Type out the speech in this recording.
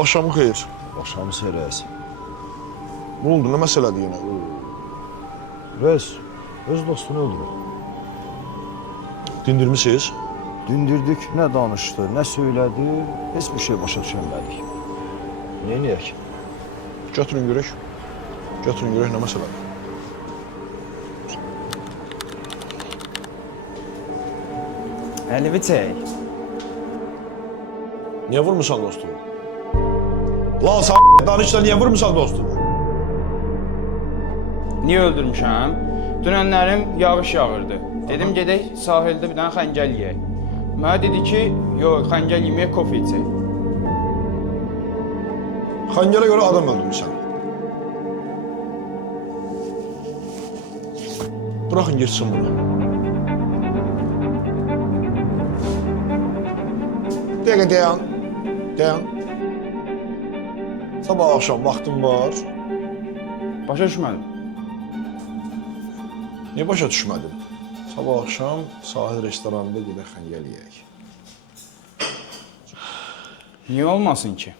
Axşamı xeyir. Axşamı seyreyiz. Ne oldu, nə məsələdir yenə? Reis, öz dostunu öldürür. Dindirmisiniz? Dindirdik, nə danışdı, nə söylədi, heç bir şey başa düşəmədik. Neyniyək? Götürün görək. Götürün görək, nə məsələdir? Əlimi çək. Niyə vurmusan dostunu? Lan danış da niyə vurmusan dostunu? Niyə öldürmüşəm? Dünənlərim yağış yağırdı. Dedim gedək sahildə bir dənə xəncəl yeyək. Mənə dedi ki, yox, xəncəl yeməyək, kofe içək. Xəngələ görə adam öldürmüsən. Bırakın geçsin bunu. Dəqiqə dayan. Dayan. Sabah akşam vaxtın var. Başa düşmədim. Niyə başa düşmədin? Sabah akşam sahil restoranında gedək xəngəl yeyək. Niyə olmasın ki?